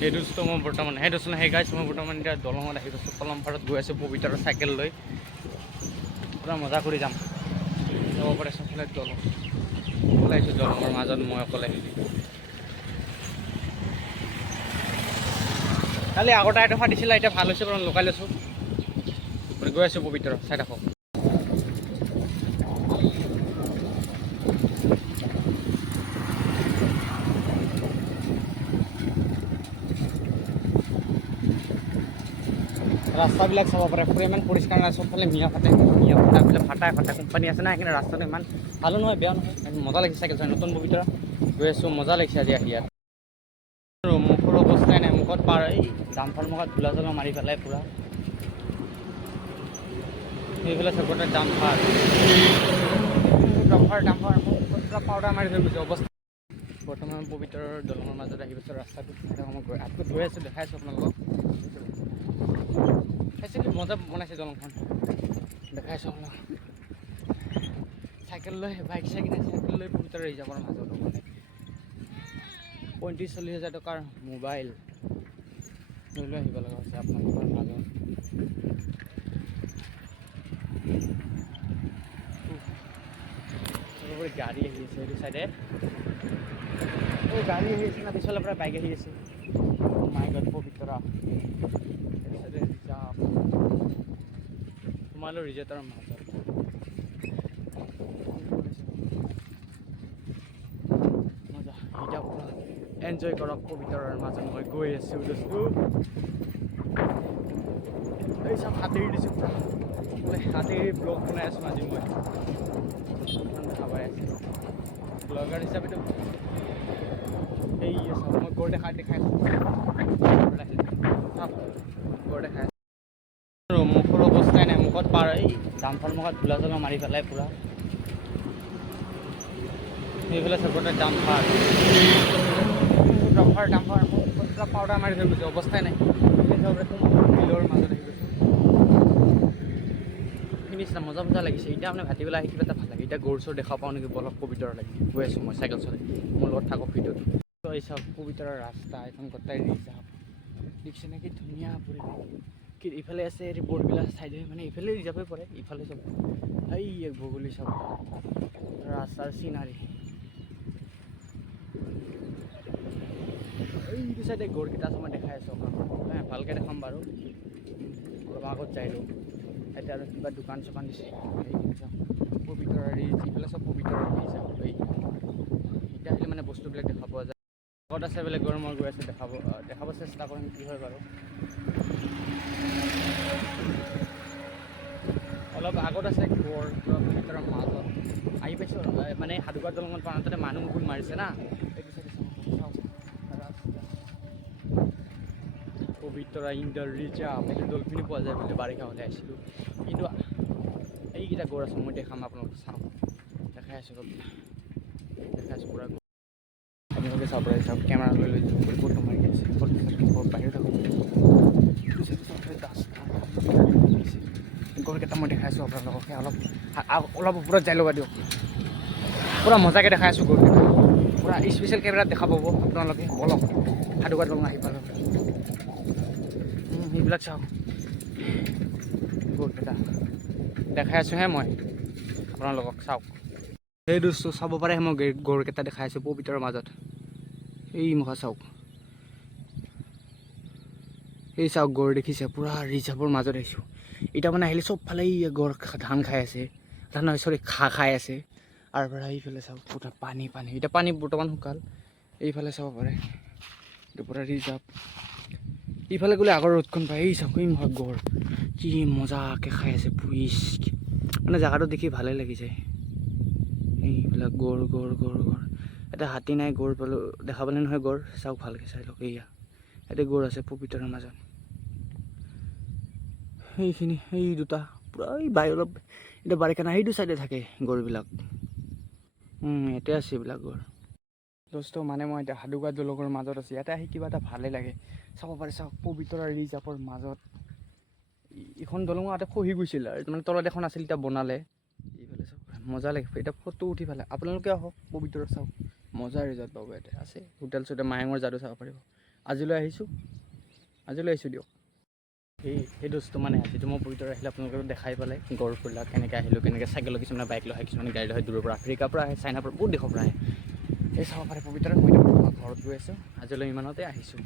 সেই দোষটো মই বৰ্তমান সেই দোষ সেই গাইছ মই বৰ্তমান এতিয়া দলঙত আহি গৈছোঁ কলমপাৰত গৈ আছোঁ পবিতৰা চাইকেল লৈ পূৰা মজা কৰি যাম যাব পাৰে চবফালে দলং ওলাইছোঁ দলঙৰ মাজত মই অকলে কালি আগতে এডোখৰ দিছিলে এতিয়া ভাল হৈছে বাৰু লগাই লৈছোঁ গৈ আছোঁ পবিতৰা চাই থাকক ৰাস্তাবিলাক চাব পাৰে পুৰা ইমান পৰিষ্কাৰ নাই চবফালে মিয়া ফাটাবিলাক ফাটাই কোম্পানী আছে না সেইকাৰণে ৰাস্তাটো ইমান ভালো নহয় বেয়া নহয় মজা লাগিছে চাইকেল চাই নতুন পবিতৰা গৈ আছোঁ মজা লাগিছে আজি আহি ইয়াত মুখৰ অৱস্থাই নাই মুখত পাৰ এই ডাম্পাৰ মুখত ধূলা চলা মাৰি পেলাই পূৰা সেইফালে চবতে ডাম্পাৰ পূৰা পাউডাৰ মাৰি থৈ গৈছে অৱস্থা বৰ্তমান পবিতৰৰ দলঙৰ মাজত আহি গৈছোঁ ৰাস্তাটো আগত গৈ আছোঁ দেখাই আছোঁ আপোনালোকক চাইছিলোঁ মজা বনাইছে দলংখন দেখাইছোঁ আপোনাক চাইকেল লৈ বাইক চাইকেল চাইকেল লৈ পবিতৰা ৰিজাৰ্ভৰ মাজত মানে 35-40 হাজাৰ টকাৰ মোবাইল লৈ লৈ আহিব লগা হৈছে আপোনালোকৰ মাজত গাড়ী আহি আছে এইটো চাইডে গাড়ী আহি আছে না পিছফালৰ পৰা বাইক আহি আছে মাই গড পবিতৰা তোমালোক ৰিজৰ্টৰ মাজত মজা এতিয়া পুৰা এনজয় কৰক পবিতৰাৰ মাজত মই গৈ আছোঁ দোস্তু এই চব হাতেৰি দিছোঁ পুৰা হাতেৰি ব্লগ বনাই আছোঁ আজি মই খাবাই আছোঁ ব্লগাৰ হিচাপেতো এই চাওক মই গড় দেখাই আছোঁ গড় দেখাই আছোঁ মুখৰ অৱস্থাই নাই মুখত পাৰ এই ডাম্পাৰ মুখত ধূলা চলা মাৰি পেলাই পূৰা সেইফালে চবতে ডাম্পাৰ পূৰা পাউডাৰ মাৰি থৈ গৈছে অৱস্থাই নাই বিলৰ মাজত আহি গৈছোঁ নিচিনা মজা লাগিছে এতিয়া মানে ভাটিবেলা আহি কিবা এটা ভাল লাগে এতিয়া গৌৰ চৰ দেখা পাওঁ নেকি বলক পবিতৰা লাগি গৈ আছোঁ মই চাইকেল চলাই মোৰ লগত থাকক ভিডিঅ'টো এই চাওক পবিতৰাৰ ৰাস্তা এখন গোটাই ৰিজাৰ্ভ দেখিছে নেকি ধুনীয়া পৰিৱেশ কি ইফালে আছে এই বৰ্ডবিলাক চাইডে মানে ইফালে ৰিজাৰ্ভে পৰে ইফালে চব এই এক বগলী চাওক ৰাস্তাৰ চিনাৰী এইটো চাইডে গড়কেইটা আছে মই দেখাই আছোঁ আপোনাক ভালকৈ দেখাম বাৰু অলপ আগত যাই লওঁ এতিয়া আৰু কিবা দোকান চোকান দিছে পবিতৰা যিফালে চব পবিতৰা যাওঁ এই এতিয়া আহিলে মানে বস্তুবিলাক দেখা পোৱা যায় আগত আছে বেলেগ গড় মই গৈ আছোঁ দেখাব চেষ্টা কৰিম কি হয় বাৰু অলপ আগত আছে গড় পবিতৰাৰ মাজত আহি পাইছোঁ মানে সাধুঘাট দলঙত পাওঁ তাতে মানুহ মুখত মাৰিছে না এইটো চাইছে পবিতৰা ইন দ্য ৰিজাৰ্ভ এইটো ডলফিনো পোৱা যায় বুলি বাৰিষা হ'লে আহিছিলোঁ কিন্তু এইকেইটা গড় আছে মই দেখাম আপোনালোকে চাওঁ দেখাই আছোঁ পূৰা আপোনালোকে চাব পাৰে চাওক কেমেৰা লৈ লৈ ফটো মাৰি আছে বাহিৰত গড়কেইটা মই দেখাই আছোঁ আপোনালোকক অলপ ওপৰত যাই লগাই দিয়ক পূৰা মজাকৈ দেখাই আছোঁ গড়কেইটা পূৰা স্পেচিয়েল কেমেৰাত দেখা পাব আপোনালোকে বলক সাধুঘাট দলং আহি পালে সেইবিলাক চাওক গড়কেইটা দেখাই আছোঁহে মই আপোনালোকক চাওক সেই দোষটো চাব পাৰে মই গড়কেইটা দেখাই আছোঁ পবিতৰাৰ মাজত এই মুখা চাওক এই চাওক গড় দেখিছে পূৰা ৰিজাৰ্ভৰ মাজত আহিছোঁ এতিয়া মানে আহিলে চবফালে গড় ধান খাই আছে ধান চৰি খাই আছে আৰু পৰা এইফালে চাওক পূৰা পানী এতিয়া পানী বৰ্তমান শুকাল এইফালে চাব পাৰে এইটো পূৰা ৰিজাৰ্ভ ইফালে গ'লে আগৰ ৰ'দখন পায় এই চাওক এই গড় কি মজাকৈ খাই আছে পুইচ মানে জেগাটো দেখি ভালেই লাগিছে এইবিলাক গড় এটা হাতী নাই গড় পালোঁ দেখা পালে নহয় গড় চাওক ভালকৈ চাই লওক এয়া ইয়াতে গড় আছে পবিতৰাৰ মাজত সেইখিনি সেই দুটা পূৰা এই অলপ এতিয়া বাৰিষা নাই সেইটো চাইডে থাকে গড়বিলাক ইয়াতে আছে এইবিলাক গড় দোস্ত মানে মই এতিয়া সাধুঘাট দলঙৰ মাজত আছোঁ ইয়াতে আহি কিবা এটা ভালেই লাগে চাব পাৰে চাওক পবিতৰা ৰিজাৰ্ভৰ মাজত এইখন দলঙো ইয়াতে খহি গৈছিল আৰু মানে তলত এখন আছিল এতিয়া বনালে এইফালে চাওক মজা লাগে এতিয়া ফটো উঠি পেলাই আপোনালোকে আহক পবিতৰা চাওক মজা ৰিজৰ্ট পাব ইয়াতে আছে হোটেল চোটেল মায়ঙৰ যাদু চাব পাৰিব আজিলৈ আহিছোঁ দিয়ক। সেই দোষটো মানে আজিতো মই পবিতৰা আহিলে আপোনালোকক দেখাই পালে গড়ফুলা কেনেকৈ আহিলোঁ, কেনেকৈ চাইকেলত কিছুমানে বাইক লৈ আহে, কিছুমানে গাড়ী লৈ আহে, দূৰৰ পৰা আফ্ৰিকাৰ পৰা আহে, চাইনাৰ পৰা বহুত দেশৰ পৰা আহে। এই চাব পাৰে পবিতৰা মই বৰ্তমান ঘৰত গৈ আছোঁ। আজিলৈ ইমানতে আহিছোঁ।